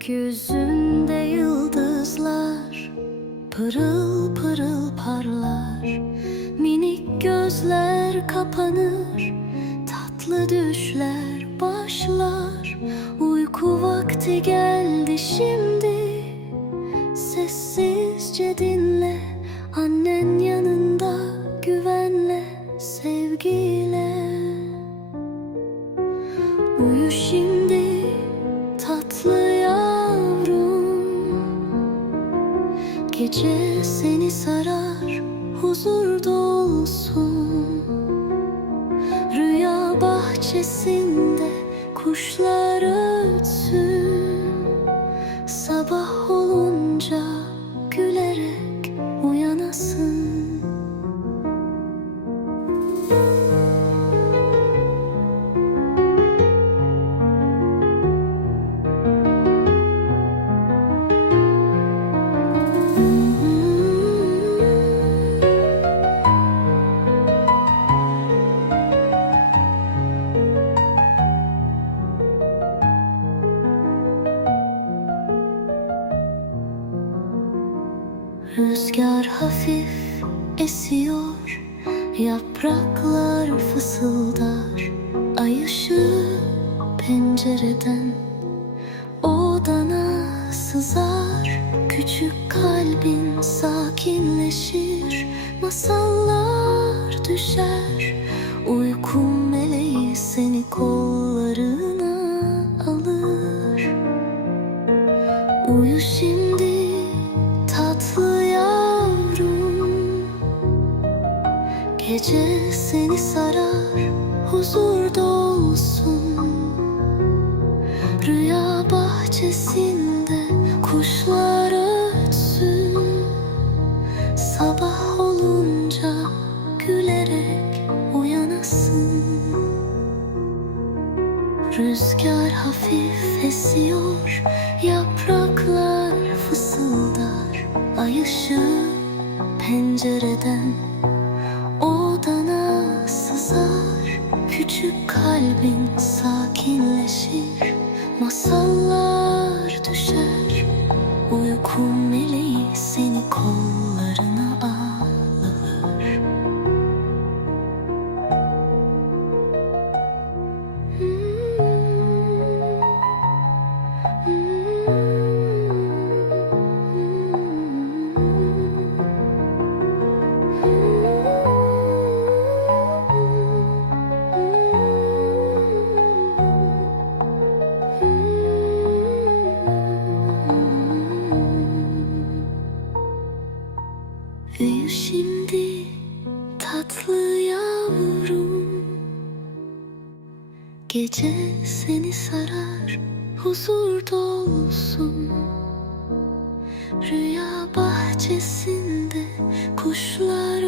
Gökyüzünde yıldızlar Pırıl pırıl parlar. Minik gözler kapanır Tatlı düşler başlar. Uyku vakti geldi şimdi Sessizce dinle. Annen yanında güvenle Sevgiyle. Uyu şimdi Gece seni sarar huzur dolsun Rüya bahçesinde kuşlar Rüzgar hafif esiyor Yapraklar fısıldar. Ay ışığı pencereden Odana sızar. Küçük kalbin sakinleşir Masallar düşer. Uyku meleği seni kollarına Gece seni sarar huzur dolsun. Rüya bahçesinde kuşlar ötsün. Sabah olunca gülerek uyanasın. Rüzgar hafif esiyor Yapraklar fısıldar. Ay ışığı pencereden Küçük kalbin sakinleşir Masallar düşer. Uyku meleği seni kollarına alır Gece seni sarar huzur dolsun. Rüya bahçesinde kuşlar